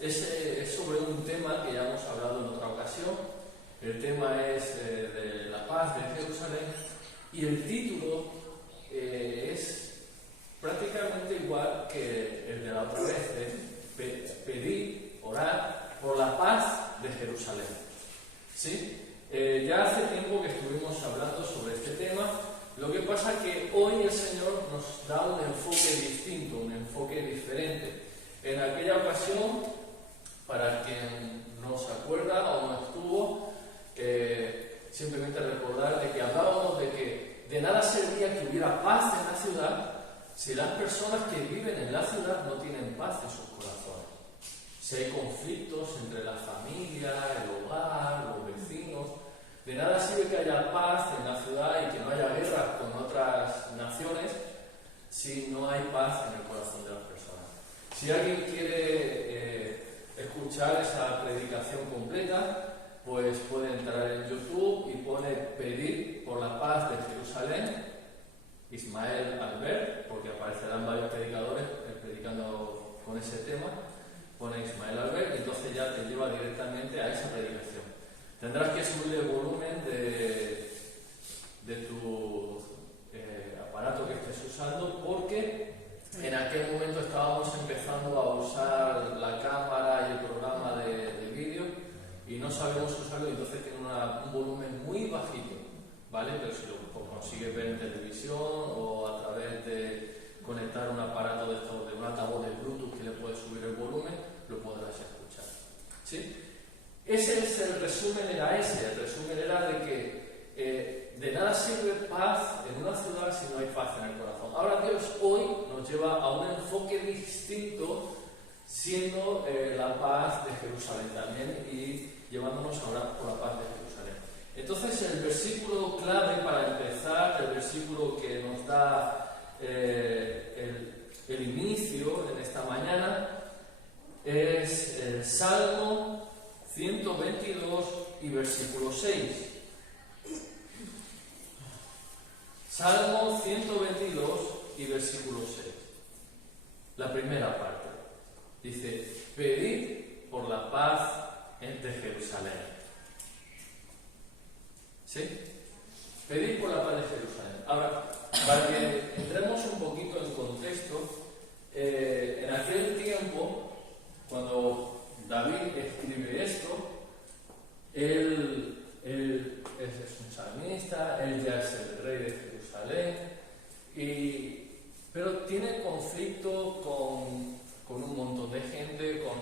es sobre un tema que ya hemos hablado en otra ocasión. El tema es de la paz de Jerusalén y el título es prácticamente igual que el de la otra vez, pedir, orar por la paz de Jerusalén. ¿Sí? Ya hace tiempo que estuvimos hablando sobre este tema. Lo que pasa es que hoy el Señor nos da un enfoque distinto, un enfoque diferente. En aquella ocasión, para quien no se acuerda o no estuvo, simplemente recordar de que hablábamos de que de nada servía que hubiera paz en la ciudad si las personas que viven en la ciudad no tienen paz en sus corazones. Si hay conflictos entre la familia, el hogar, los vecinos, de nada sirve que haya paz en la ciudad y que no haya guerra con otras naciones si no hay paz en el corazón de las personas. Si alguien quiere escuchar esa predicación completa, pues puede entrar en YouTube y pone pedir por la paz de Jerusalén, Ismael Albert, porque aparecerán varios predicadores predicando con ese tema. Pone Ismael Albert y entonces ya te lleva directamente a esa predicación. Tendrás que subir el volumen de tu aparato que estés usando, porque en aquel momento estábamos empezando a usar la cámara y el programa de vídeo y no sabemos usarlo, y entonces tiene un volumen muy bajito, ¿vale? Pero si lo consigues ver en televisión o a través de conectar un aparato de un altavoz de Bluetooth que le puedes subir el volumen, lo podrás escuchar. ¿Sí? Ese es el resumen, era ese. El resumen era de que de nada sirve paz en una ciudad si no hay paz en el corazón. Ahora Dios hoy nos lleva a un enfoque distinto, siendo la paz de Jerusalén también y llevándonos a orar por la paz de Jerusalén. Entonces el versículo clave para empezar, el versículo que nos da el inicio en esta mañana, es el Salmo 122 y versículo 6. Salmo 122 y versículo 6. La primera parte. Dice, pedid por la paz de Jerusalén. ¿Sí? Pedid por la paz de Jerusalén. Ahora, para que entremos un poquito en contexto, en aquel tiempo, cuando David escribe esto, él es un salmista, él ya es el rey de Jerusalén, pero tiene conflicto con un montón de gente, con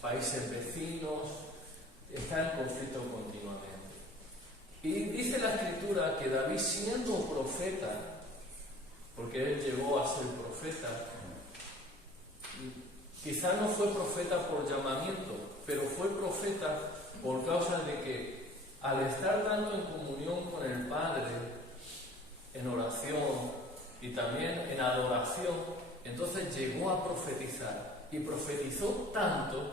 países vecinos, está en conflicto continuamente. Y dice la Escritura que David, siendo profeta, porque él llegó a ser profeta, quizá no fue profeta por llamamiento, pero fue profeta por causa de que al estar dando en comunión con el Padre, en oración y también en adoración, entonces llegó a profetizar. Y profetizó tanto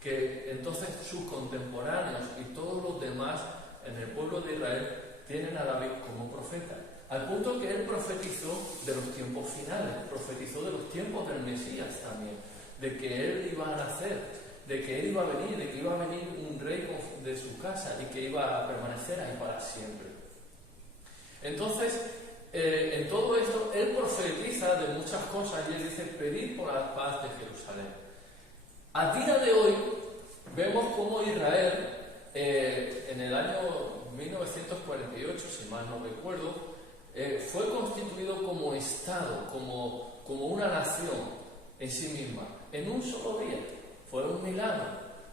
que entonces sus contemporáneos y todos los demás en el pueblo de Israel tienen a David como profeta. Al punto que él profetizó de los tiempos finales, profetizó de los tiempos del Mesías también, de que él iba a nacer, de que él iba a venir, de que iba a venir un rey de su casa y que iba a permanecer ahí para siempre. Entonces, en todo esto, él profetiza de muchas cosas y él dice, pedid por la paz de Jerusalén. A día de hoy, vemos cómo Israel, en el año 1948, si mal no recuerdo, fue constituido como Estado, como una nación en sí misma, en un solo día. Fue un milagro.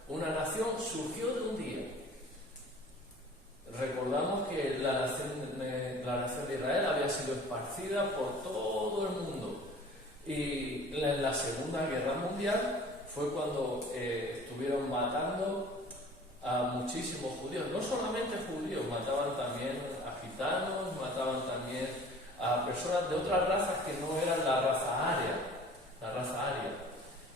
Una nación surgió de un día. Recordamos que la nación de Israel había sido esparcida por todo el mundo. Y en la Segunda Guerra Mundial fue cuando estuvieron matando a muchísimos judíos. No solamente judíos, mataban también a gitanos, mataban también a personas de otras razas que no eran la raza aria.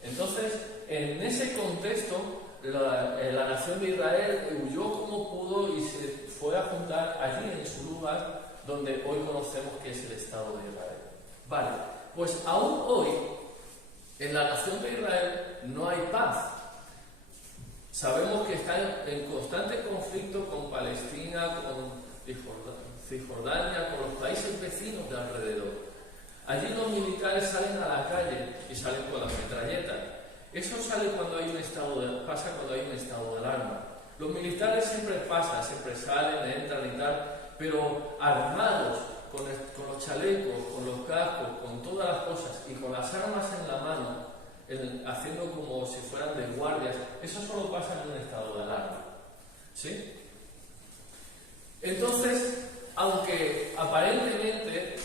Entonces, en ese contexto, la nación de Israel huyó como pudo y se fue a juntar allí en su lugar donde hoy conocemos que es el Estado de Israel. Vale, pues aún hoy en la nación de Israel no hay paz. Sabemos que está en constante conflicto con Palestina, con Cisjordania, con los países vecinos de alrededor. Allí los militares salen a la calle y salen con las metralletas. Eso sale cuando hay pasa cuando hay un estado de alarma. Los militares siempre pasan, siempre salen, entran y tal, pero armados, con los chalecos, con los cascos, con todas las cosas y con las armas en la mano, haciendo como si fueran de guardias, eso solo pasa en un estado de alarma. ¿Sí? Entonces, aunque aparentemente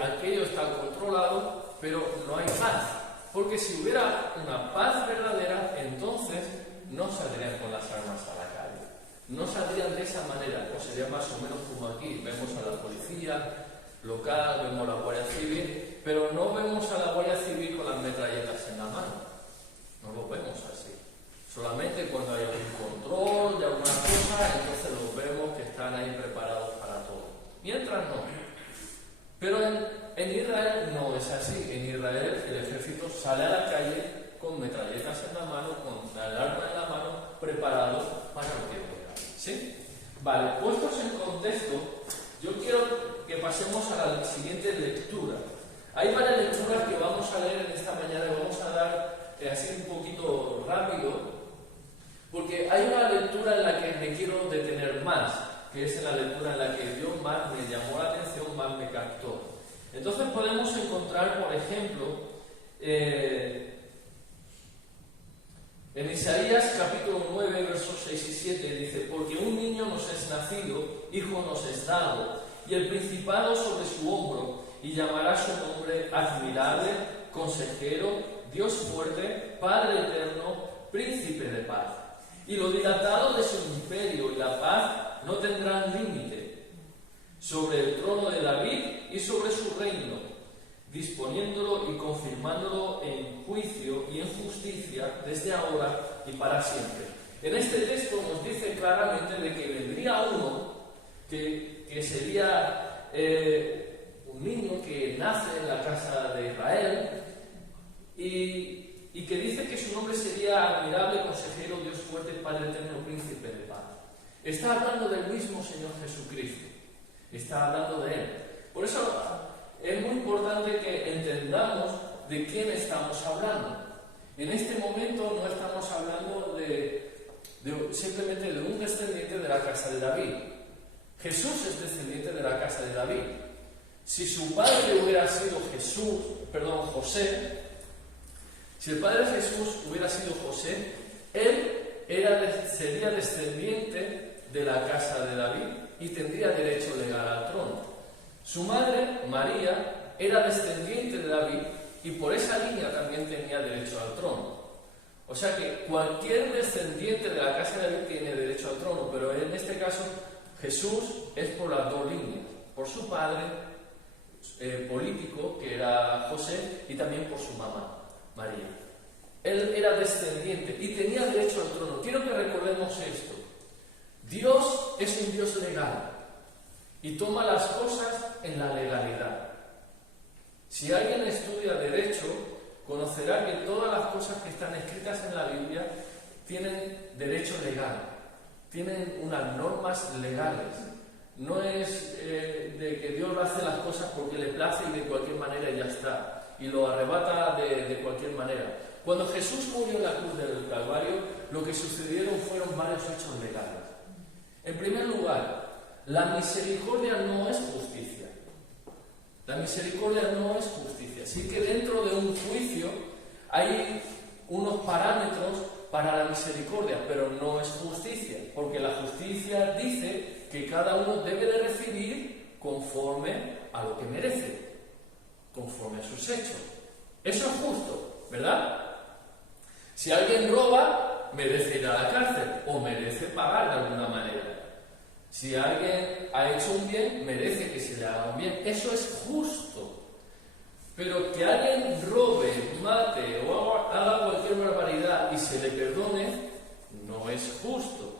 aquello está controlado, pero no hay paz. Porque si hubiera una paz verdadera, entonces no saldrían con las armas a la calle. No saldrían de esa manera, o sería más o menos como aquí. Vemos a la policía local, vemos a la Guardia Civil, pero no vemos a la Guardia Civil con las metralletas en la mano. No lo vemos así. Solamente cuando hay algún control de alguna cosa, entonces los vemos que están ahí preparados para todo. Mientras no. Pero en Israel no es así. En Israel el ejército sale a la calle con metralletas en la mano, con el arma en la mano, preparados para lo que venga. ¿Sí? Vale, puestos en contexto, yo quiero que pasemos a la siguiente lectura. Hay varias lecturas que vamos a leer en esta mañana y vamos a dar así un poquito rápido, porque hay una lectura en la que me quiero detener más, que es en la lectura en la que Dios más me llamó la atención, más me captó. Entonces podemos encontrar, por ejemplo, en Isaías capítulo 9, versos 6 y 7, dice: porque un niño nos es nacido, hijo nos es dado, y el principado sobre su hombro, y llamará su nombre Admirable, Consejero, Dios fuerte, Padre eterno, Príncipe de paz. Y lo dilatado de su imperio y la paz no tendrán límite, sobre el trono de David y sobre su reino, disponiéndolo y confirmándolo en juicio y en justicia desde ahora y para siempre. En este texto nos dice claramente de que vendría uno que sería un niño que nace en la casa de Israel y que dice que su nombre sería Admirable, Consejero, Dios fuerte, Padre eterno, Príncipe de paz. Está hablando del mismo Señor Jesucristo. Está hablando de Él. Por eso es muy importante que entendamos de quién estamos hablando. En este momento no estamos hablando simplemente de un descendiente de la casa de David. Jesús es descendiente de la casa de David. Si su padre hubiera sido José, si el padre de Jesús hubiera sido José, él sería descendiente de la casa de David y tendría derecho legal al trono. Su madre, María, era descendiente de David y por esa línea también tenía derecho al trono. O sea que cualquier descendiente de la casa de David tiene derecho al trono, pero en este caso Jesús es por las dos líneas, por su padre político, que era José, y también por su mamá, María. Él era descendiente y tenía derecho al trono. Quiero que recordemos esto. Dios es un Dios legal y toma las cosas en la legalidad. Si alguien estudia derecho, conocerá que todas las cosas que están escritas en la Biblia tienen derecho legal, tienen unas normas legales. No es de que Dios hace las cosas porque le place y de cualquier manera ya está, y lo arrebata de cualquier manera. Cuando Jesús murió en la cruz del Calvario, lo que sucedieron fueron varios hechos legales. En primer lugar, la misericordia no es justicia. La misericordia no es justicia. Sí que dentro de un juicio hay unos parámetros para la misericordia, pero no es justicia, porque la justicia dice que cada uno debe de recibir conforme a lo que merece, conforme a sus hechos. Eso es justo, ¿verdad? Si alguien roba, merece ir a la cárcel o merece pagar de alguna manera. Si alguien ha hecho un bien, merece que se le haga un bien. Eso es justo. Pero que alguien robe, mate o haga cualquier barbaridad y se le perdone, no es justo.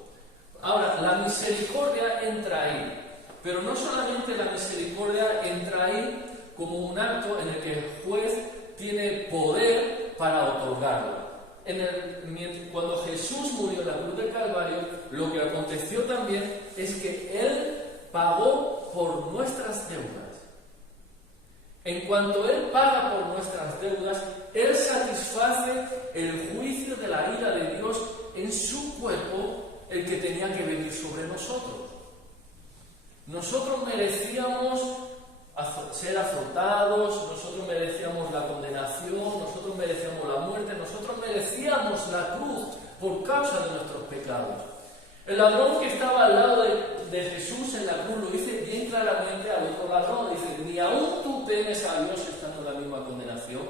Ahora, la misericordia entra ahí. Pero no solamente la misericordia entra ahí como un acto en el que el juez tiene poder para otorgarlo. cuando Jesús murió en la cruz del Calvario, lo que aconteció también es que Él pagó por nuestras deudas. En cuanto Él paga por nuestras deudas, Él satisface el juicio de la ira de Dios en su cuerpo, el que tenía que venir sobre nosotros. Nosotros merecíamos ser azotados, nosotros merecíamos la condenación, nosotros merecíamos la muerte, nosotros merecíamos la cruz por causa de nuestros pecados. El ladrón que estaba al lado de Jesús en la cruz lo dice bien claramente al otro ladrón, dice: ni aún tú temes a Dios estando en la misma condenación.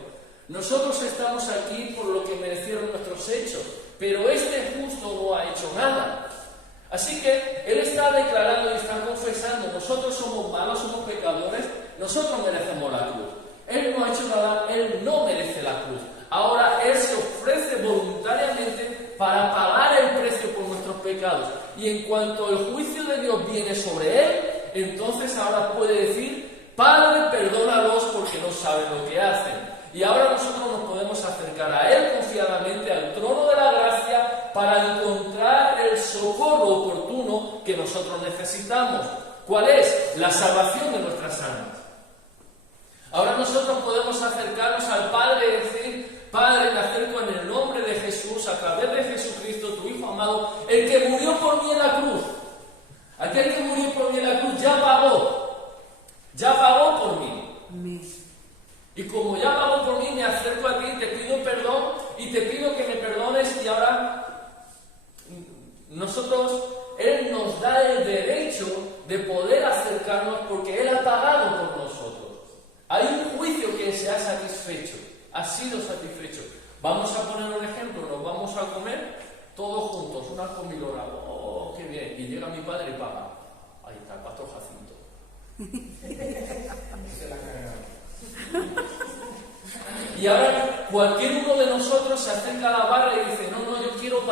Nosotros estamos aquí por lo que merecieron nuestros hechos, pero este justo no ha hecho nada. Así que Él está declarando y está confesando: nosotros somos malos, somos pecadores, nosotros merecemos la cruz. Él no ha hecho nada, Él no merece la cruz. Ahora Él se ofrece voluntariamente para pagar el precio por nuestros pecados. Y en cuanto el juicio de Dios viene sobre Él, entonces ahora puede decir: Padre, perdónalos porque no saben lo que hacen. Y ahora nosotros nos podemos acercar a Él confiadamente, al trono de la gracia, para encontrar el socorro oportuno que nosotros necesitamos. ¿Cuál es? La salvación de nuestras almas. Ahora nosotros podemos acercarnos al Padre y decir: Padre, me acerco en el nombre de Jesús, a través de Jesucristo, tu Hijo amado, el que murió por mí en la cruz. Aquel que murió por mí en la cruz ya pagó por mí. Amén. Y como ya pagó por mí, me acerco a ti, te pido perdón y te pido que me perdones. Y ahora Él nos da el derecho de poder acercarnos porque Él ha pagado por nosotros. Hay un juicio que se ha satisfecho, ha sido satisfecho. Vamos a poner un ejemplo: nos vamos a comer todos juntos, una comilona. ¡Oh, qué bien! Y llega mi padre y paga. Ahí está, el pastor Jacinto. Y ahora cualquier uno de nosotros se acerca a la barra y dice: no, yo quiero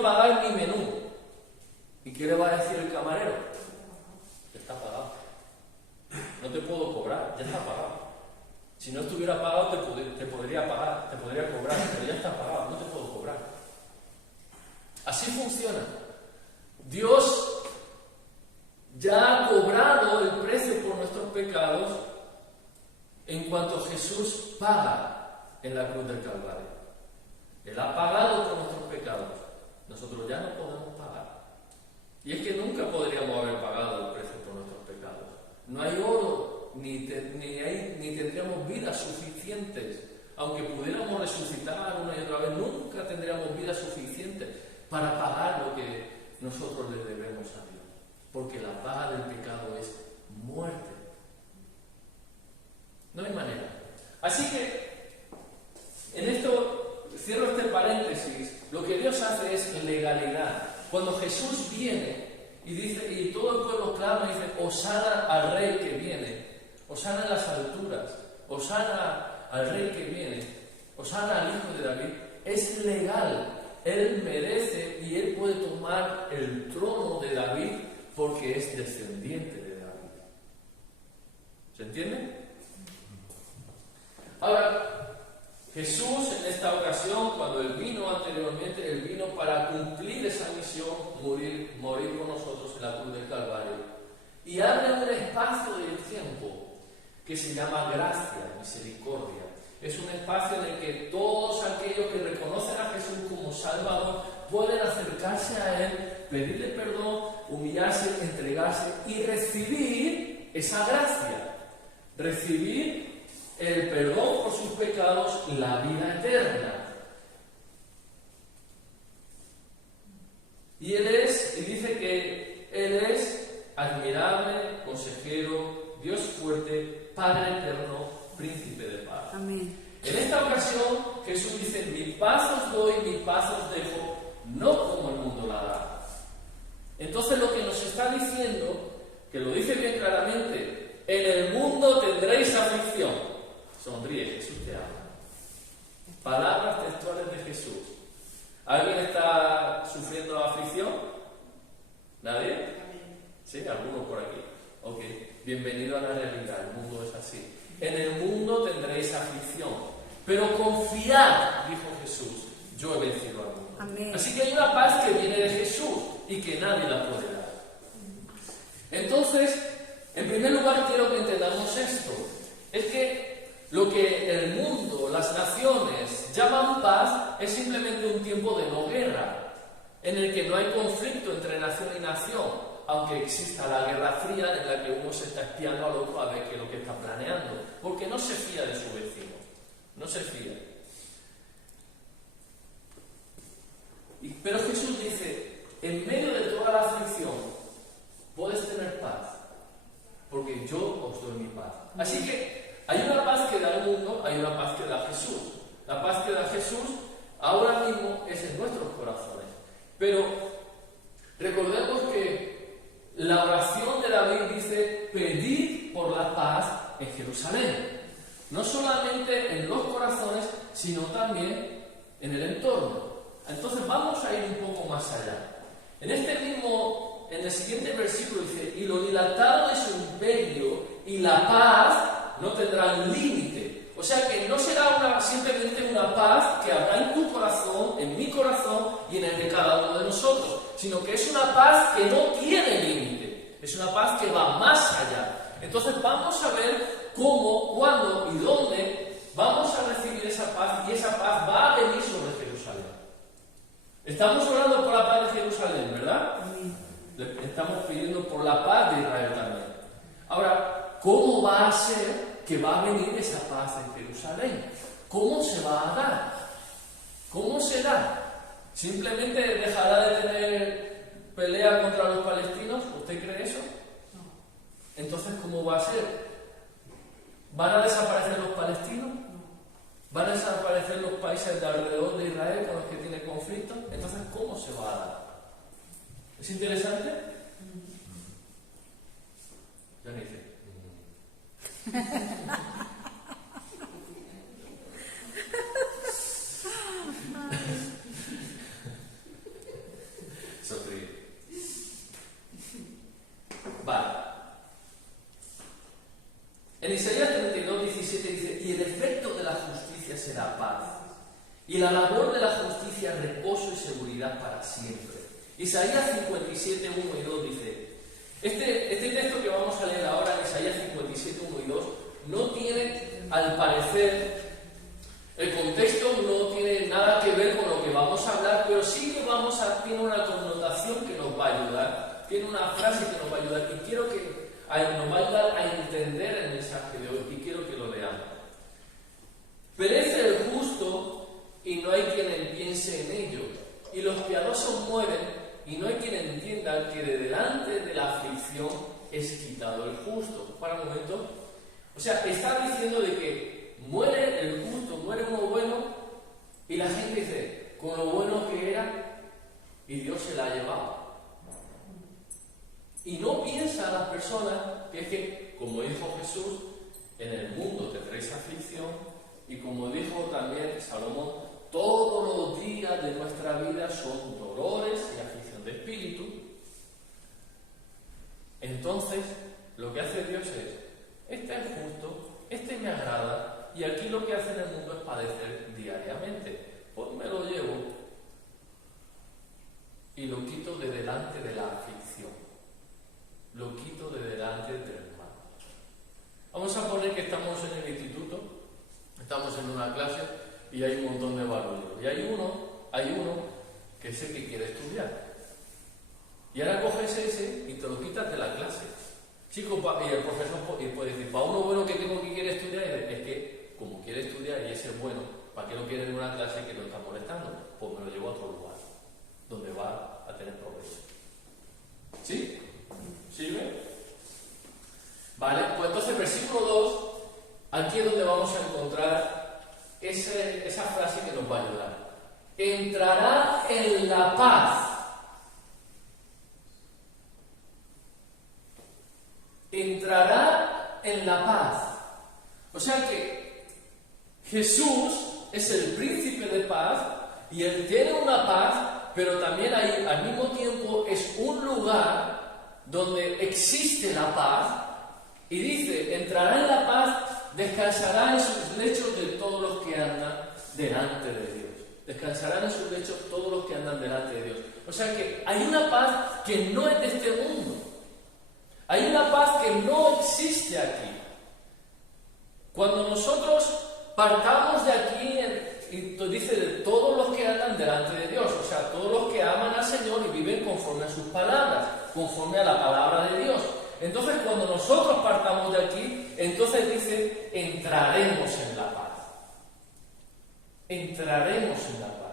pagar mi menú. ¿Y qué le va a decir el camarero? Está pagado. No te puedo cobrar, ya está pagado. Si no estuviera pagado te podría pagar, te podría cobrar, pero ya está pagado, no te puedo cobrar. Así funciona. Dios ya ha cobrado el precio por nuestros pecados en cuanto Jesús paga en la cruz del Calvario. Él ha pagado por nuestros pecados. Nosotros ya no podemos pagar. Y es que nunca podríamos haber pagado el precio por nuestros pecados. No hay oro, ni tendríamos vidas suficientes. Aunque pudiéramos resucitar una y otra vez, nunca tendríamos vidas suficientes para pagar lo que nosotros le debemos a Dios. Porque la paga del pecado es muerte. No hay manera. Así que, en esto, cierro este paréntesis, lo que Dios hace es legalidad. Cuando Jesús viene y dice, y todo el pueblo clama y dice: Hosana al Rey que viene, Hosana en las alturas, Hosana al Rey que viene, Hosana al Hijo de David, es legal. Él merece y Él puede tomar el trono de David porque es descendiente de David. ¿Se entiende? Ahora, Jesús en esta ocasión, cuando Él vino anteriormente, Él vino para cumplir esa misión, morir por nosotros en la cruz del Calvario. Y abre un espacio de tiempo que se llama gracia, misericordia. Es un espacio en el que todos aquellos que reconocen a Jesús como Salvador pueden acercarse a Él, pedirle perdón, humillarse, entregarse y recibir esa gracia. Recibir el perdón por sus pecados y la vida eterna. Y dice que Él es admirable, consejero, Dios fuerte, Padre eterno, príncipe de paz. Amén. En esta ocasión Jesús dice: mi paz os doy, mi paz os dejo, no como el mundo la da. Entonces lo que nos está diciendo, que lo dice bien claramente: en el mundo tendréis aflicción. Sonríe, Jesús te ama. Palabras textuales de Jesús. ¿Alguien está sufriendo aflicción? ¿Nadie? Sí, algunos por aquí. Ok, bienvenido a la realidad, el mundo es así. En el mundo tendréis aflicción, Pero confiad, dijo Jesús, yo he vencido al mundo. Amén. Así que hay una paz que viene de Jesús y que nadie la puede dar. Entonces, en primer lugar quiero que entendamos esto. Es que lo que el mundo, las naciones llaman paz es simplemente un tiempo de no guerra, en el que no hay conflicto entre nación y nación, aunque exista la guerra fría en la que uno se está espiando al otro a ver qué es lo que está planeando, porque no se fía de su vecino, no se fía. Pero Jesús dice, en medio de toda la aflicción, puedes tener paz, porque yo os doy mi paz. Así que hay una paz que da el mundo, hay una paz que da Jesús. La paz que da Jesús ahora mismo es en nuestros corazones. Pero recordemos que la oración de David dice, pedid por la paz en Jerusalén. No solamente en los corazones, sino también en el entorno. Entonces vamos a ir un poco más allá. En el siguiente versículo dice, y lo dilatado de su imperio y la paz no tendrán límite. O sea que no será simplemente una paz que habrá en tu corazón, en mi corazón y en el de cada uno de nosotros, sino que es una paz que no tiene límite. Es una paz que va más allá. Entonces vamos a ver cómo, cuándo y dónde vamos a recibir esa paz, y esa paz va a venir sobre Jerusalén. Estamos orando por la paz de Jerusalén, ¿verdad? Estamos pidiendo por la paz de Israel también. Ahora, ¿cómo va a ser que va a venir esa paz en Jerusalén? ¿Cómo se va a dar? ¿Cómo será? ¿Simplemente dejará de tener pelea contra los palestinos? ¿Usted cree eso? No. Entonces, ¿cómo va a ser? ¿Van a desaparecer los palestinos? No. ¿Van a desaparecer los países de alrededor de Israel con los que tiene conflicto? Entonces, ¿cómo se va a dar? ¿Es interesante? Ya me dice. Sonríe. Vale. En Isaías 32:17 dice, y el efecto de la justicia será paz, y la labor de la justicia reposo y seguridad para siempre. Isaías 57:1 y 2 dice, este texto que vamos a leer ahora, Isaías 57:1 y 2, no tiene, al parecer, el contexto no tiene nada que ver con lo que vamos a hablar, pero sí que tiene una connotación que nos va a ayudar, tiene una frase que nos va a ayudar, y quiero que nos va a ayudar a entender el mensaje de hoy, y quiero que lo leamos. Perece el justo y no hay quien piense en ello, y los piadosos mueren y no hay quien entienda que de delante de la aflicción es quitado el justo. Para un momento, o sea, está diciendo de que muere el justo, muere uno bueno, y la gente dice, con lo bueno que era, y Dios se la ha llevado. Y no piensan las personas que es que, como dijo Jesús, en el mundo tendréis aflicción, y como dijo también Salomón, todos los días de nuestra vida son dolores y aflicción de espíritu. Entonces, lo que hace Dios es, este es justo, este me agrada, y aquí lo que hace en el mundo es padecer diariamente. Pues me lo llevo y lo quito de delante de la aflicción. Lo quito de delante del mal. Vamos a poner que estamos en el instituto, estamos en una clase y hay un montón de barullo. Y hay uno que es el que quiere estudiar. Y ahora coges ese y te lo quitas de la clase. Chico, y el profesor puede decir, para uno bueno que tengo que quiere estudiar, es que como quiere estudiar y ese es bueno, ¿para qué lo quiere en una clase que lo está molestando? Pues me lo llevo a otro lugar, donde va a tener provecho. ¿Sí? ¿Sirve? Vale, pues entonces versículo 2, aquí es donde vamos a encontrar esa frase que nos va a ayudar. Entrará en la paz. Entrará en la paz. O sea que Jesús es el príncipe de paz y Él tiene una paz, pero también ahí, al mismo tiempo es un lugar donde existe la paz, y dice, entrará en la paz descansará en sus lechos de todos los que andan delante de Dios. Descansarán en sus lechos todos los que andan delante de Dios. O sea que hay una paz que no es de este mundo. Hay una paz que no existe aquí. Cuando nosotros partamos de aquí, y dice de todos los que andan delante de Dios, o sea, todos los que aman al Señor y viven conforme a sus palabras, conforme a la palabra de Dios. Entonces, cuando nosotros partamos de aquí, entonces dice, entraremos en la paz. Entraremos en la paz.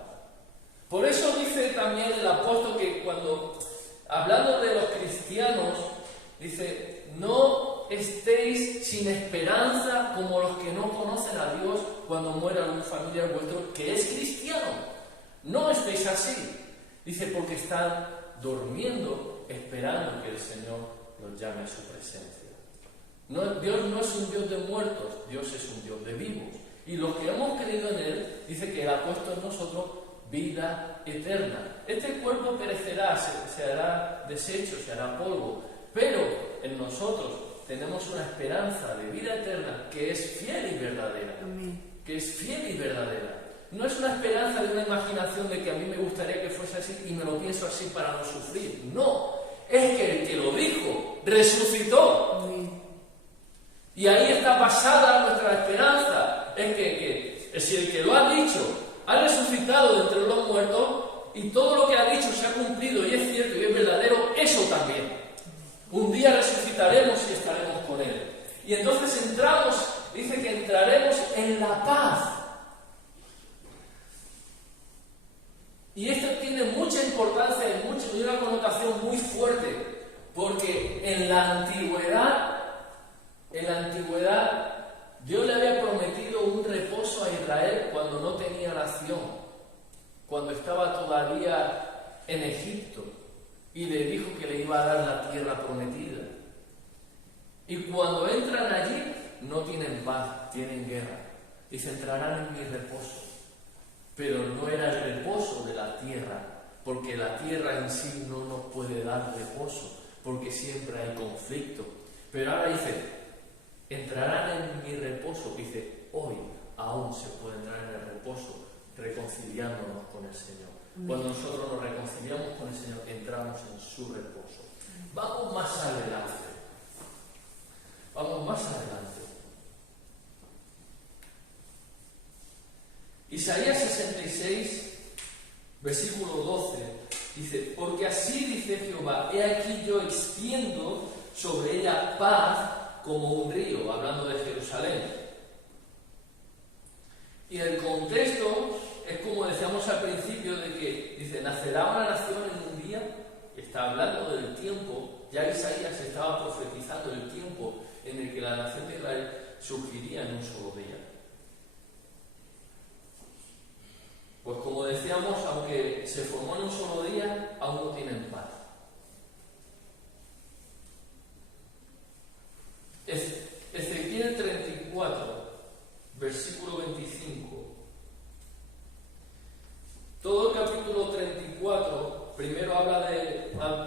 Por eso dice también el apóstol que cuando, hablando de los cristianos, dice, no estéis sin esperanza como los que no conocen a Dios cuando muera algún familiar vuestro que es cristiano. No estéis así. Dice, porque están durmiendo, esperando que el Señor los llame a su presencia. No, Dios no es un Dios de muertos, Dios es un Dios de vivos. Y los que hemos creído en Él, dice que Él ha puesto en nosotros vida eterna. Este cuerpo perecerá, se hará desecho, se hará polvo, pero en nosotros tenemos una esperanza de vida eterna que es fiel y verdadera. Amén. Que es fiel y verdadera. No es una esperanza de una imaginación de que a mí me gustaría que fuese así y me lo pienso así para no sufrir. No, es que el que lo dijo resucitó. Amén. Y ahí está basada nuestra esperanza. Es que si el que lo ha dicho ha resucitado de entre los muertos y todo lo que ha dicho se ha cumplido y es cierto y es verdadero, eso también. Un día resucitaremos y estaremos con Él. Y entonces entramos, dice que entraremos en la paz. Y esto tiene mucha importancia y una connotación muy fuerte, porque en la antigüedad, Dios le había prometido un reposo a Israel cuando no tenía nación, cuando estaba todavía en Egipto, y le dijo que le iba a dar la tierra prometida. Y cuando entran allí, no tienen paz, tienen guerra. Dice, entrarán en mi reposo. Pero no era el reposo de la tierra, porque la tierra en sí no nos puede dar reposo, porque siempre hay conflicto. Pero ahora dice, entrarán en mi reposo. Dice, hoy aún se puede entrar en el reposo, reconciliándonos con el Señor. Cuando nosotros nos reconciliamos con el Señor, entramos en su reposo. Vamos más adelante. Vamos más adelante. Isaías 66, versículo 12, dice, porque así dice Jehová, he aquí yo extiendo sobre ella paz como un río, hablando de Jerusalén. Y el contexto es como decíamos al principio, de que dice, nacerá una nación en un día, y está hablando del tiempo, ya Isaías estaba profetizando el tiempo en el que la nación de Israel surgiría en un solo día. Pues como decíamos, aunque se formó en un solo día, aún no tienen paz. Ezequiel 34, versículo 25. Todo el capítulo 34, primero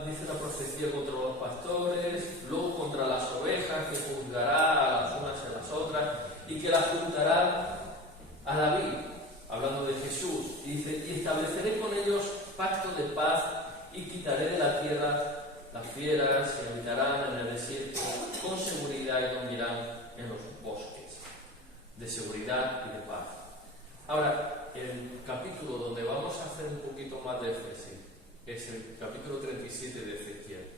dice la profecía contra los pastores, luego contra las ovejas, que juzgará a las unas y a las otras, y que las juntará a David, hablando de Jesús, y dice, y estableceré con ellos pacto de paz, y quitaré de la tierra las fieras, y habitarán en el desierto con seguridad y dormirán en los bosques, de seguridad y de paz. Ahora, el capítulo donde vamos a hacer un poquito más de énfasis es el capítulo 37 de Ezequiel.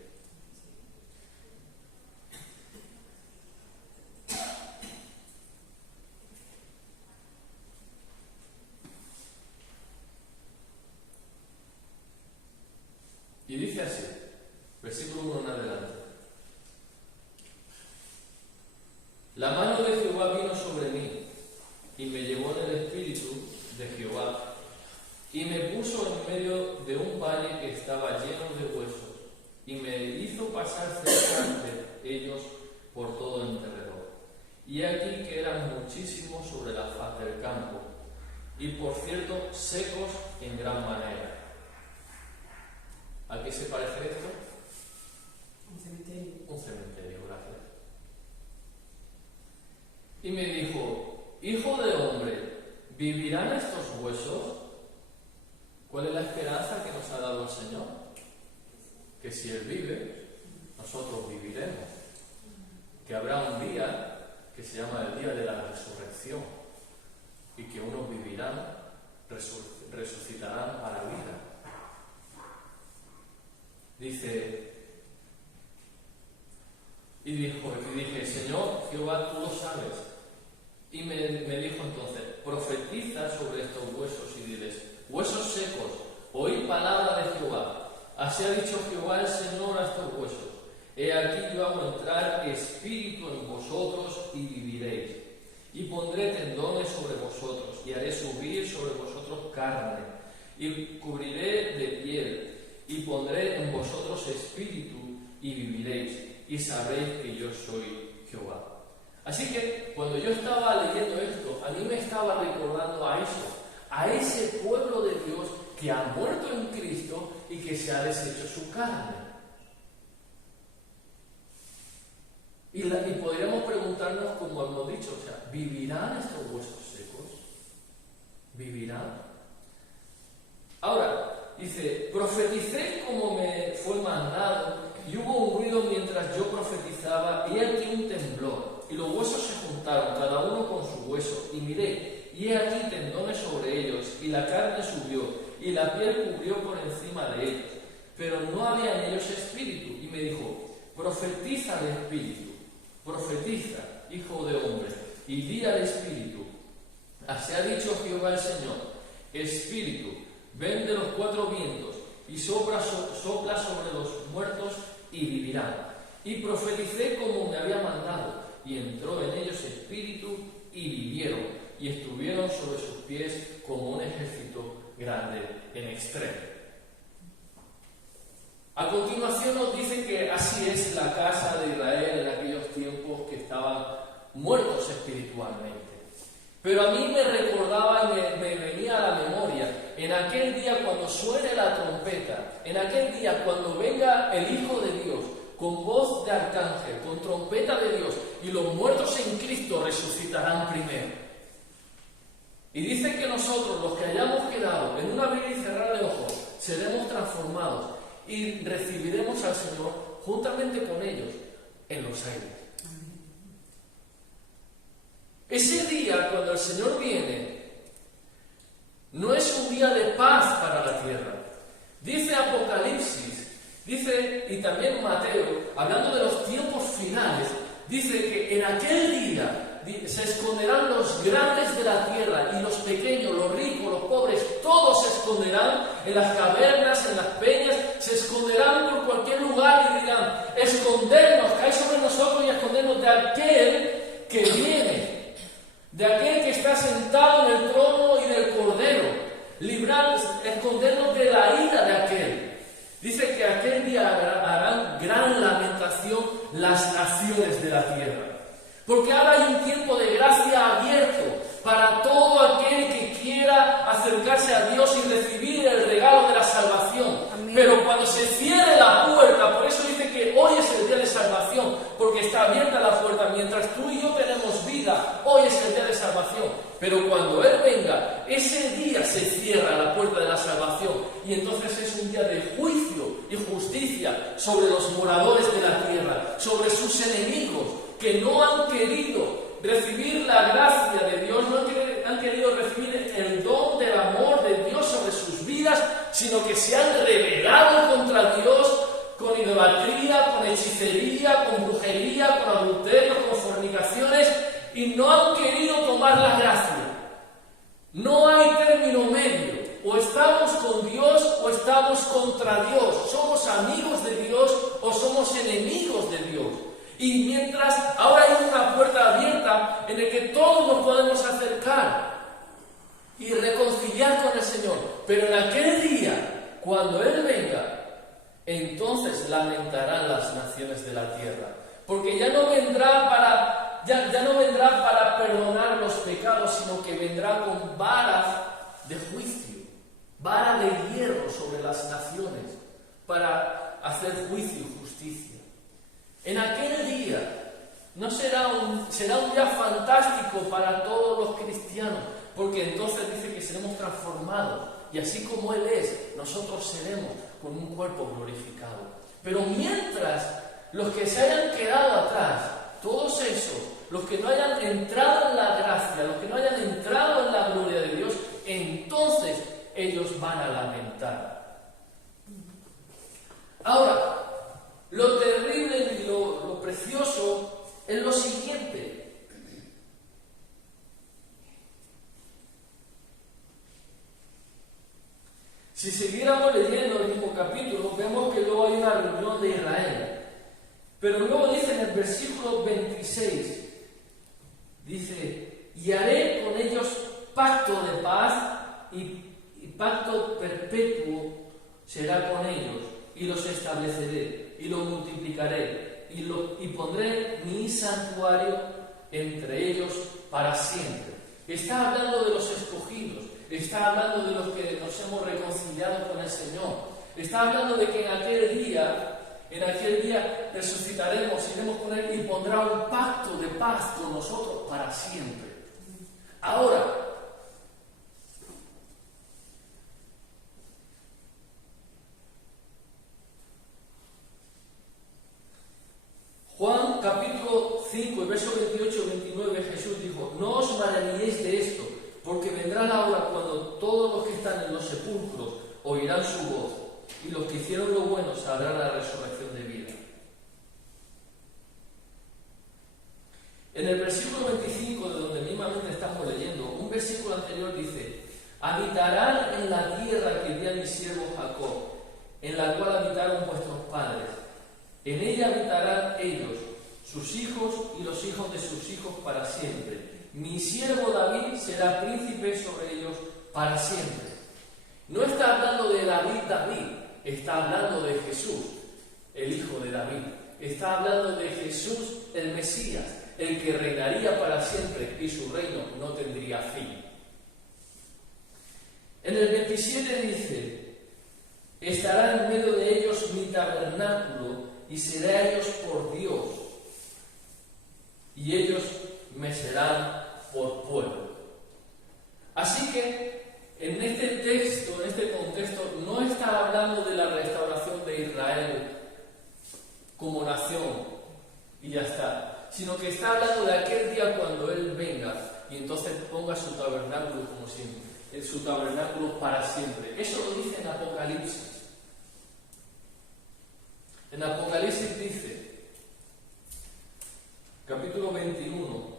Y dice así, versículo 1 en adelante. La mano de Jehová vino sobre mí, y me llevó en el espíritu de Jehová, y me puso en medio de un valle que estaba lleno de huesos, y me hizo pasar cerca de ellos por todo el derredor. Y aquí que eran muchísimos sobre la faz del campo, y por cierto secos en gran manera. ¿A qué se parece esto? Un cementerio. Un cementerio, gracias. Y me ¿vivirán estos huesos? ¿Cuál es la esperanza que nos ha dado el Señor? Que si Él vive, nosotros viviremos. Que habrá un día que se llama el día de la resurrección y que unos vivirán, resucitarán a la vida. Dice, y dije, Señor Jehová, tú lo sabes. Y me dijo entonces, profetiza sobre estos huesos y diles, huesos secos, oíd palabra de Jehová. Así ha dicho Jehová el Señor a estos huesos. He aquí yo hago entrar espíritu en vosotros y viviréis. Y pondré tendones sobre vosotros, y haré subir sobre vosotros carne, y cubriré de piel, y pondré en vosotros espíritu, y viviréis, y sabréis que yo soy Jehová. Así que, cuando yo estaba leyendo esto, a mí me estaba recordando a eso, a ese pueblo de Dios que ha muerto en Cristo y que se ha deshecho su carne. Y podríamos preguntarnos, como hemos dicho, o sea, ¿vivirán estos huesos secos? ¿Vivirán? Ahora, dice, profeticé como me fue mandado, y hubo un ruido mientras yo profetizaba, y he aquí un temblor, y los huesos se juntaron, cada uno con su hueso, y miré, y he aquí tendones sobre ellos, y la carne subió, y la piel cubrió por encima de ellos, pero no había en ellos espíritu, y me dijo, profetiza al espíritu. Profetiza, hijo de hombre, y di al espíritu. Así ha dicho Jehová el Señor, espíritu, ven de los cuatro vientos, y sopla sobre los muertos, y vivirán. Y profeticé como me había mandado, y entró en ellos espíritu, y vivieron, y estuvieron sobre sus pies como un ejército grande en extremo. A continuación nos dice que así es la casa de Israel en aquellos tiempos que estaban muertos espiritualmente. Pero a mí me recordaba y me venía a la memoria, en aquel día cuando suene la trompeta, en aquel día cuando venga el Hijo de Dios, con voz de arcángel, con trompeta de Dios, y los muertos en Cristo resucitarán primero. Y dice que nosotros, los que hayamos quedado en un abrir y cerrar de ojos, seremos transformados y recibiremos al Señor juntamente con ellos en los aires. Ese día, cuando el Señor viene, no es un día de paz para la tierra. Dice Apocalipsis, dice, y también Mateo, hablando de los tiempos finales, dice que en aquel día se esconderán los grandes de la tierra y los pequeños, los ricos, los pobres, todos se esconderán en las cavernas, en las peñas, se esconderán por cualquier lugar y dirán, escondernos, cae sobre nosotros y escondernos de aquel que viene, de aquel que está sentado en el trono y del Cordero, librarnos, escondernos de la ira de aquel. Dice que aquel día harán gran lamentación las naciones de la tierra. Porque ahora hay un tiempo de gracia abierto para todo aquel que quiera acercarse a Dios y recibir el regalo de la salvación. Amén. Pero cuando se cierre la puerta, por eso dice que hoy es el día de salvación, porque está abierta la puerta. Mientras tú y yo tenemos vida, hoy es el día de salvación. Pero cuando Él venga, ese día se cierra la puerta de la salvación. Y entonces es un día de juicio y justicia sobre los moradores de la tierra, sobre sus enemigos, que no han querido recibir la gracia de Dios, no han querido recibir el don del amor de Dios sobre sus vidas, sino que se han rebelado contra Dios con idolatría, con hechicería, con brujería, con adulterio, con fornicaciones, y no han querido tomar la gracia. No hay término medio. O estamos con Dios o estamos contra Dios. Somos amigos de Dios o somos enemigos de Dios. Y mientras ahora hay una puerta abierta en la que todos nos podemos acercar y reconciliar con el Señor. Pero en aquel día, cuando Él venga, entonces lamentarán las naciones de la tierra. Porque ya no vendrá para perdonar los pecados, sino que vendrá con varas de juicio, vara de hierro sobre las naciones, para hacer juicio y justicia. En aquel día será un día fantástico para todos los cristianos, porque entonces dice que seremos transformados, y así como Él es, nosotros seremos con un cuerpo glorificado. Pero mientras los que se hayan quedado atrás, todos esos, los que no hayan entrado en la gracia, los que no hayan entrado en la gloria de Dios, entonces ellos van a lamentar. Ahora, lo terrible y lo precioso es lo siguiente. Si siguiéramos leyendo el mismo capítulo, vemos que luego hay una reunión de Israel. Pero luego dice en el versículo 26, dice, y haré con ellos pacto de paz y pacto perpetuo será con ellos, y los estableceré, y los multiplicaré, y pondré mi santuario entre ellos para siempre. Está hablando de los escogidos, está hablando de los que nos hemos reconciliado con el Señor, está hablando de que en aquel día resucitaremos, iremos con Él y pondrá un pacto de paz con nosotros para siempre. Ahora, Juan capítulo 5, el verso 28 y 29, Jesús dijo, no os maravilléis de esto, porque vendrá la hora cuando todos los que están en los sepulcros oirán su voz, y los que hicieron lo bueno sabrán la resurrección de vida. En el versículo 25, de donde mismamente estamos leyendo, un versículo anterior dice, habitarán en la tierra que di a mi siervo Jacob, en la cual habitaron vuestros padres. En ella habitarán ellos, sus hijos y los hijos de sus hijos para siempre. Mi siervo David será príncipe sobre ellos para siempre. No está hablando de David, está hablando de Jesús, el hijo de David. Está hablando de Jesús, el Mesías, el que reinaría para siempre y su reino no tendría fin. En el 27 dice, estará en medio de ellos mi tabernáculo y seré a ellos por Dios, y ellos me serán por pueblo. Así que en este texto, en este contexto, no está hablando de la restauración de Israel como nación y ya está, sino que está hablando de aquel día cuando Él venga y entonces ponga su tabernáculo como siempre, su tabernáculo para siempre. Eso lo dice en Apocalipsis. En Apocalipsis dice, capítulo 21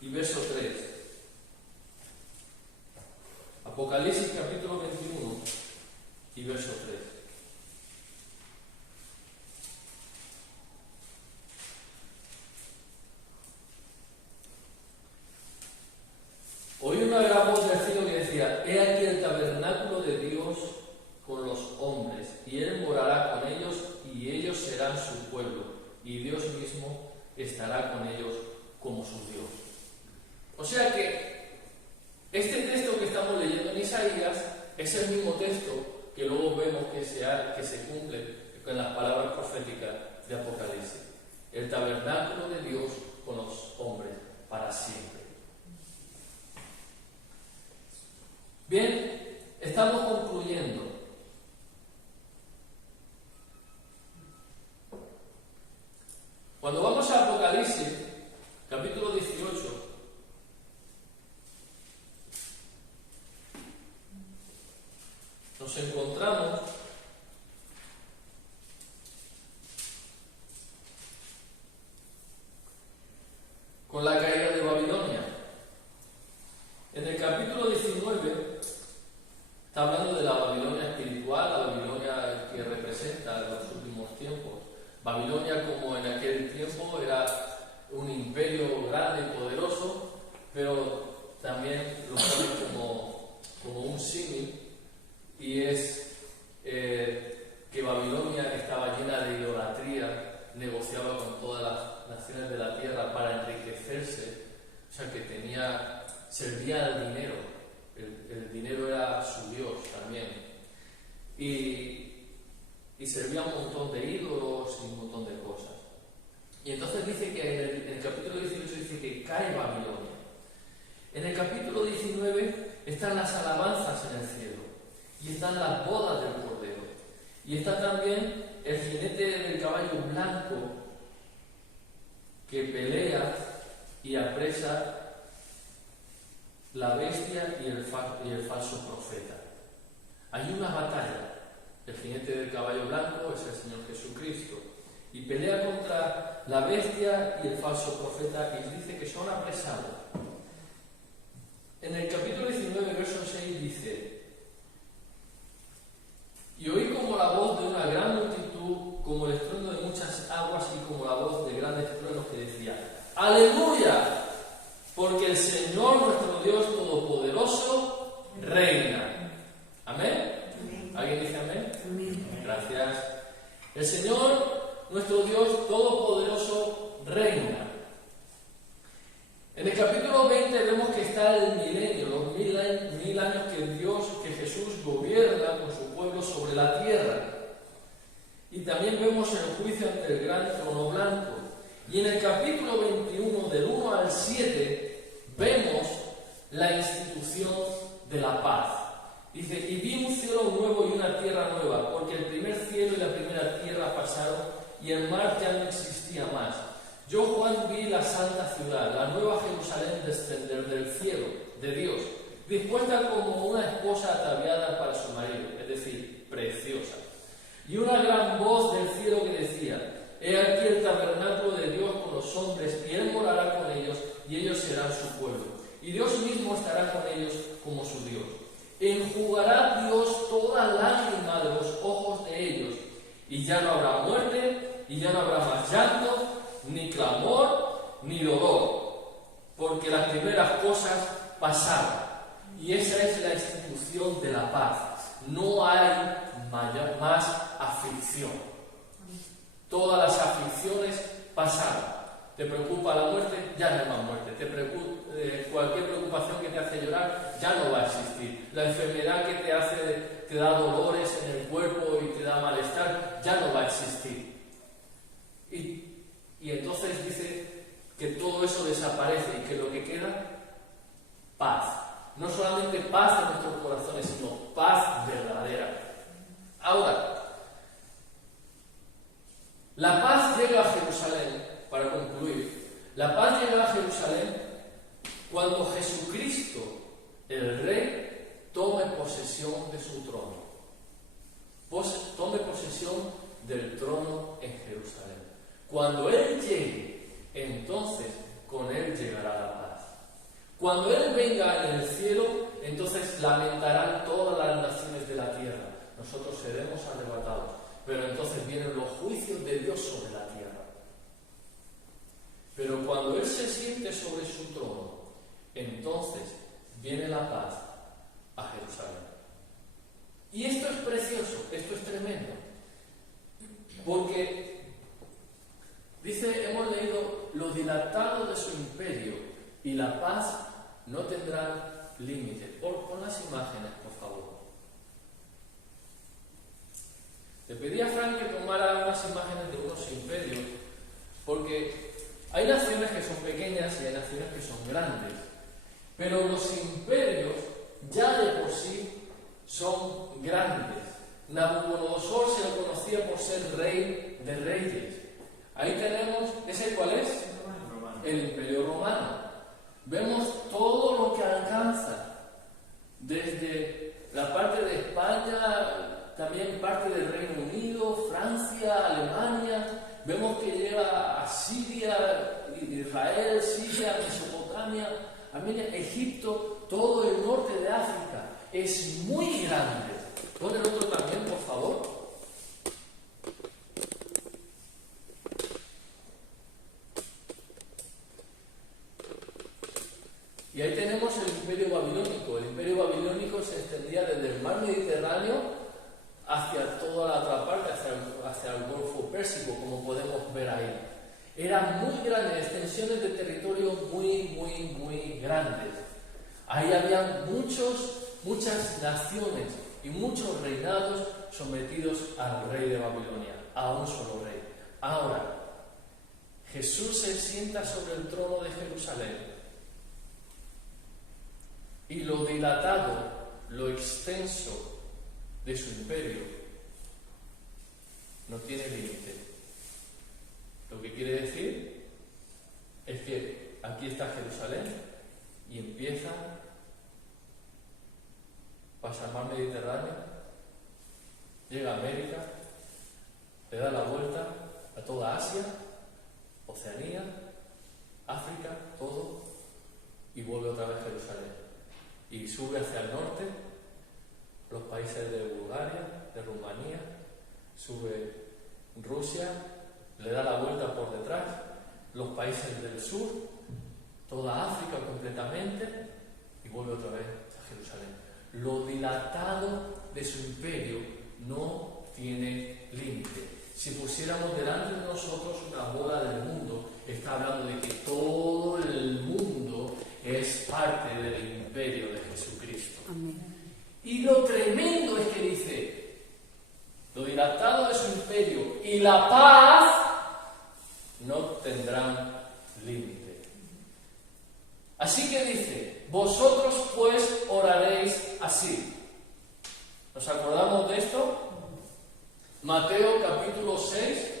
y verso 3. Apocalipsis capítulo 21 y verso 3. Oí una gran voz del cielo que decía, he aquí el tabernáculo de Dios con los hombres, y Él morará con ellos, y ellos serán su pueblo, y Dios mismo estará con ellos como su Dios. O sea que este texto que estamos leyendo en Isaías es el mismo texto que luego vemos que se cumple con las palabras proféticas de Apocalipsis. El tabernáculo de Dios con los hombres para siempre. Bien, estamos concluyendo. Cuando vamos a Apocalipsis, capítulo 18, nos encontramos con la caída de Babilonia. En el capítulo 19 está hablando de la Babilonia espiritual, la Babilonia que representa los últimos tiempos. Babilonia, como en aquel tiempo, era un imperio grande y poderoso, pero también lo pone como un símil, y es que Babilonia estaba llena de idolatría, negociaba con todas las naciones de la tierra para enriquecerse, o sea que servía al dinero, el dinero era su Dios también, y servía un montón de ídolos y un montón de cosas. Y entonces dice que en el capítulo 18 dice que cae Babilonia. En el capítulo 19 están las alabanzas en el cielo, y están las bodas del Cordero, y está también el jinete del caballo blanco que pelea y apresa la bestia y el falso profeta. Hay una batalla. El jinete del caballo blanco es el Señor Jesucristo, y pelea contra la bestia y el falso profeta, y dice que son apresados. En el capítulo 19, verso 6 dice: y oí como la voz de una gran multitud, como el estruendo de muchas aguas, y como la voz de grandes truenos, que decía: ¡Aleluya! Porque el Señor nuestro Dios Todopoderoso reina. ¿Amén? ¿Alguien dice amén? Amén. Gracias. El Señor nuestro Dios Todopoderoso reina. En el capítulo 20 vemos que está el milenio, los 1000 años que Jesús gobierna con su pueblo sobre la tierra. Y también vemos el juicio ante el gran trono blanco. Y en el capítulo 21, del 1 al 7, vemos la institución de la paz. Dice: y vi un cielo nuevo y una tierra nueva, porque el primer cielo y la primera tierra pasaron, y el mar ya no existía más. Yo, Juan, vi la santa ciudad, la nueva Jerusalén, descender del cielo, de Dios, dispuesta como una esposa ataviada para su marido, es decir, preciosa. Y una gran voz del cielo que decía: he aquí el tabernáculo de Dios con los hombres, y Él morará con ellos, y ellos serán su pueblo. Y Dios mismo estará con ellos como su Dios. Enjugará Dios toda lágrima de los ojos de ellos, y ya no habrá muerte, y ya no habrá más llanto, ni clamor, ni dolor, porque las primeras cosas pasaron. Y esa es la institución de la paz. No hay más aflicción. Todas las aflicciones pasaron. ¿Te preocupa la muerte? Ya no hay más muerte. Cualquier preocupación que te hace llorar ya no va a existir. La enfermedad que te da dolores en el cuerpo y te da malestar ya no va a existir. Y entonces dice que todo eso desaparece y que lo que queda, paz. No solamente paz en nuestros corazones, sino paz verdadera. Ahora, la paz llega a Jerusalén, para concluir. La paz llega a Jerusalén cuando Jesucristo, el Rey, tome posesión de su trono. Tome posesión del trono en Jerusalén. Cuando Él llegue, entonces con Él llegará la paz. Cuando Él venga en el cielo, entonces lamentarán todas las naciones de la tierra. Nosotros seremos arrebatados. Pero entonces vienen los juicios de Dios sobre la tierra. Pero cuando Él se siente sobre su trono, entonces viene la paz a Jerusalén. Y esto es precioso, esto es tremendo. Porque hemos leído: lo dilatado de su imperio y la paz no tendrán límite. Pon las imágenes, por favor. Le pedí a Frank que tomara unas imágenes de unos imperios, porque hay naciones que son pequeñas y hay naciones que son grandes. Pero los imperios ya de por sí son grandes. Nabucodonosor se lo conocía por ser rey de reyes. Ahí tenemos, ¿ese cuál es? El Imperio Romano. Vemos todo lo que alcanza, desde la parte de España, también parte del Reino Unido, Francia, Alemania. Vemos que llega a Siria, Israel, Siria, Mesopotamia, Armenia, Egipto, todo el norte de África. Es muy grande. Pon el otro también, por favor. Y ahí tenemos el Imperio Babilónico. El Imperio Babilónico se extendía desde el mar Mediterráneo hacia toda la otra parte, hacia el Golfo Pérsico, como podemos ver ahí. Eran muy grandes, extensiones de territorio muy grandes. Ahí había muchas naciones y muchos reinados sometidos al rey de Babilonia, a un solo rey. Ahora, Jesús se sienta sobre el trono de Jerusalén. y lo dilatado, lo extenso de su imperio no tiene límite. Lo que quiere decir es que aquí está Jerusalén y empieza, pasa el mar Mediterráneo, llega a América, le da la vuelta a toda Asia, Oceanía, África, todo, y vuelve otra vez a Jerusalén. Y sube hacia el norte, los países de Bulgaria, de Rumanía, sube Rusia, le da la vuelta por detrás, los países del sur, toda África completamente, y vuelve otra vez a Jerusalén. Lo dilatado de su imperio no tiene límite. Si pusiéramos delante de nosotros una bola del mundo, está hablando de que todo el mundo es parte del imperio de Jesucristo. Amén. Y lo tremendo es que dice, lo dilatado de su imperio y la paz no tendrán límite. Así que dice, vosotros pues oraréis así. ¿Nos acordamos de esto? Mateo capítulo 6.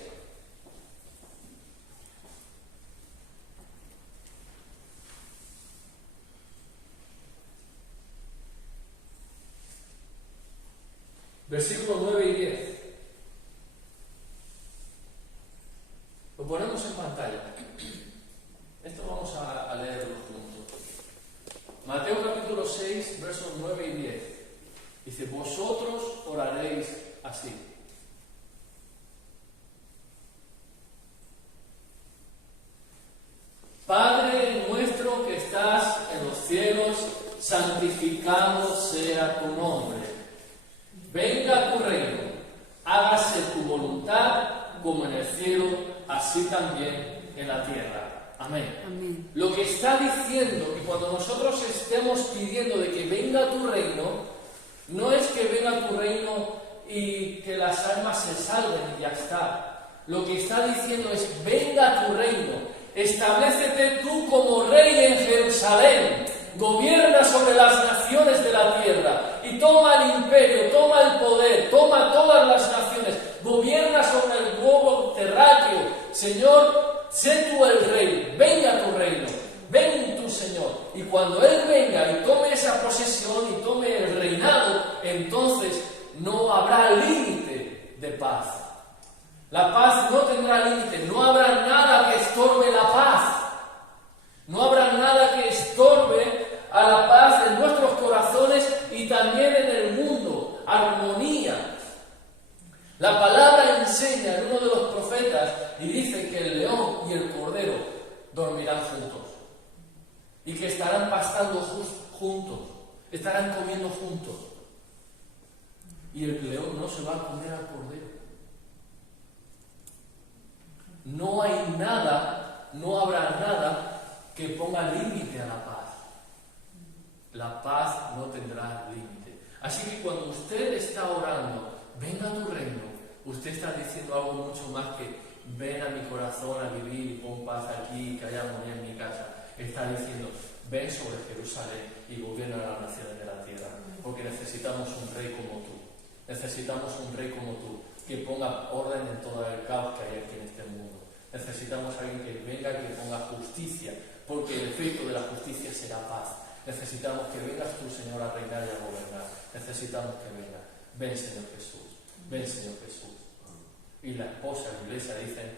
Versículos 9 y 10. Lo ponemos en pantalla. Esto vamos a leerlo juntos. Mateo capítulo 6, versos 9 y 10. Dice, vosotros oraréis así. Padre nuestro que estás en los cielos, santificado sea tu nombre. Venga tu reino, hágase tu voluntad como en el cielo, así también en la tierra. Amén. Amén. Lo que está diciendo que cuando nosotros estemos pidiendo de que venga tu reino, no es que venga tu reino y que las almas se salven y ya está. Lo que está diciendo es, venga tu reino, establécete tú como rey en Jerusalén, gobierna sobre las naciones de la tierra y toma el imperio, toma el poder, toma todas las naciones, gobierna sobre el globo terráqueo. Señor, sé tú el rey, venga tu reino, ven tu Señor. Y cuando Él venga y tome esa posesión y tome el reinado, entonces no habrá límite de paz. La paz no tendrá límite, no habrá nada que estorbe la paz. No habrá nada que estorbe a la paz en nuestros corazones y también en el mundo. Armonía. La palabra enseña en uno de los profetas y dice que el león y el cordero dormirán juntos. Y que estarán pastando juntos, estarán comiendo juntos. Y el león no se va a comer al cordero. No hay nada, no habrá nada que ponga límite a la paz. La paz no tendrá límite. Así que cuando usted está orando, venga a tu reino, usted está diciendo algo mucho más que ven a mi corazón a vivir y pon paz aquí, que haya armonía en mi casa. Está diciendo, ven sobre Jerusalén y gobierna las naciones de la tierra, porque necesitamos un rey como tú. Necesitamos un rey como tú, que ponga orden en todo el caos que hay aquí en este mundo. Necesitamos a alguien que venga y que ponga justicia, porque el efecto de la justicia será paz. Necesitamos que vengas tú, Señor, a reinar y a gobernar. Necesitamos que venga. Ven, Señor Jesús. Ven, Señor Jesús. Y la esposa, la iglesia dicen,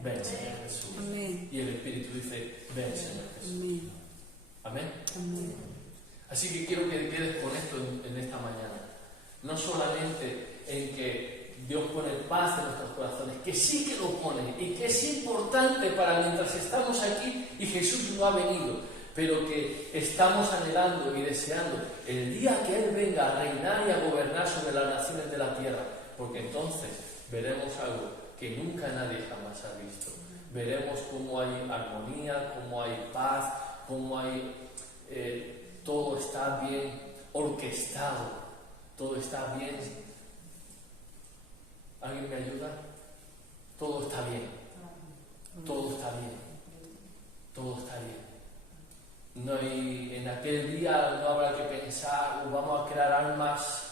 ven, Señor Jesús. Amén. Y el Espíritu dice, ven, Señor Jesús. Amén. Amén. Amén. Así que quiero que quedes con esto en esta mañana. No solamente en que Dios pone paz en nuestros corazones, que sí que lo pone y que es importante para mientras estamos aquí y Jesús no ha venido, pero que estamos anhelando y deseando el día que Él venga a reinar y a gobernar sobre las naciones de la tierra, porque entonces veremos algo que nunca nadie jamás ha visto. Veremos cómo hay armonía, cómo hay paz, cómo hay todo está bien orquestado, todo está bien. ¿Alguien me ayuda? Todo está bien. Todo está bien. Todo está bien. No hay, en aquel día no habrá que pensar o vamos a crear armas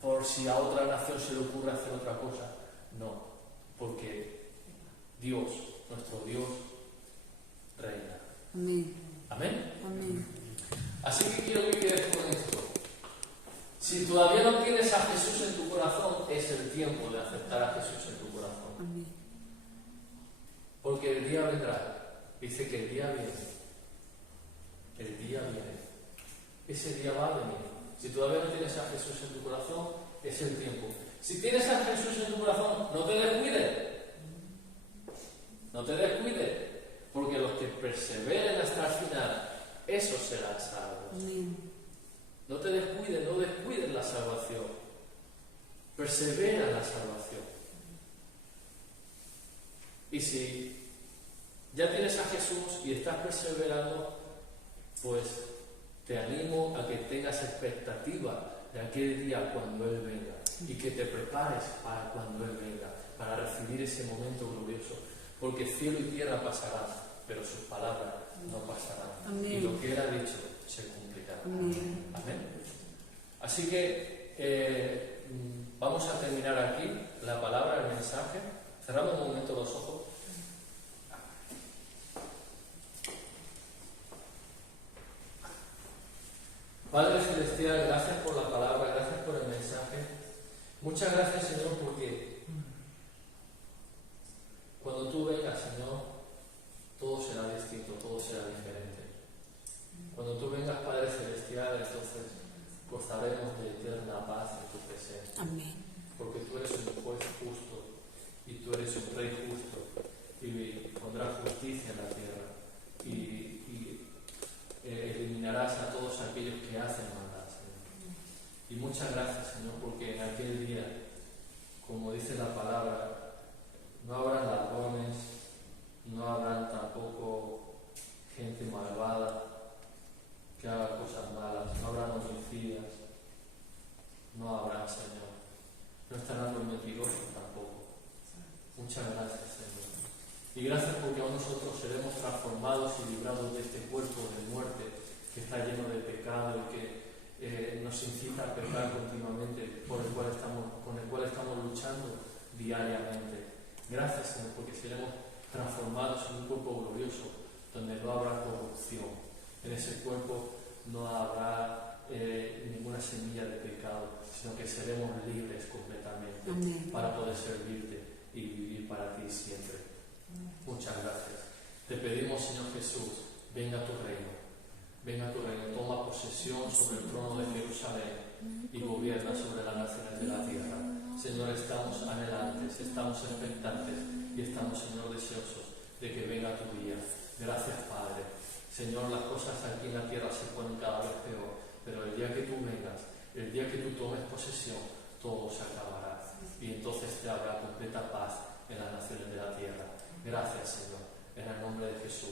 por si a otra nación se le ocurre hacer otra cosa. No, porque Dios, nuestro Dios, reina. Amén. Amén. Amén. Así que quiero que quedes con esto. Si todavía no tienes a Jesús en tu corazón, es el tiempo de aceptar a Jesús en tu corazón. Amén. Porque el día vendrá. Dice que el día viene. El día viene. Ese día va a venir. Si todavía no tienes a Jesús en tu corazón, es el tiempo. Si tienes a Jesús en tu corazón, no te descuides. No te descuides. Porque los que perseveren hasta el final, esos serán salvos. Amén. No te descuides, no descuides la salvación. Persevera en la salvación. Y si ya tienes a Jesús y estás perseverando, pues te animo a que tengas expectativa de aquel día cuando Él venga y que te prepares para cuando Él venga, para recibir ese momento glorioso. Porque cielo y tierra pasarán, pero sus palabras no pasarán. Amén. Y lo que Él ha dicho se cumplirá. Amén. Amén. Así que vamos a terminar aquí la palabra, el mensaje. Cerramos un momento los ojos. Padre Celestial, gracias por la palabra, gracias por el mensaje. Muchas gracias, Señor, porque cuando tú vengas, Señor, todo será distinto, todo será diferente. Cuando tú vengas, Padre Celestial, entonces gozaremos de eterna paz en tu presencia. Amén. Porque tú eres un juez justo y tú eres un rey justo y pondrás justicia en la tierra y eliminarás a todos aquellos que hacen maldad, Señor. Y muchas gracias, Señor, porque en aquel día, como dice la palabra, no habrá ladrones, no habrá tampoco gente malvada que haga cosas malas, no habrá homicidas, no habrá, Señor. No estarán los mentirosos tampoco. Muchas gracias, Señor. Y gracias porque a nosotros seremos transformados y librados de este cuerpo de muerte que está lleno de pecado y que nos incita a pecar continuamente, con el cual estamos luchando diariamente. Gracias, Señor, porque seremos transformados en un cuerpo glorioso donde no habrá corrupción. En ese cuerpo no habrá ninguna semilla de pecado, sino que seremos libres completamente. Amén. Para poder servirte y vivir para ti siempre. Muchas gracias. Te pedimos, Señor Jesús, venga a tu reino. Venga a tu reino, toma posesión sobre el trono de Jerusalén y gobierna sobre las naciones de la tierra. Señor, estamos anhelantes, estamos expectantes y estamos, Señor, deseosos de que venga tu día. Gracias, Padre. Señor, las cosas aquí en la tierra se ponen cada vez peor, pero el día que tú vengas, el día que tú tomes posesión, todo se acabará y entonces te habrá completa paz en las naciones de la tierra. Gracias, Señor, en el nombre de Jesús.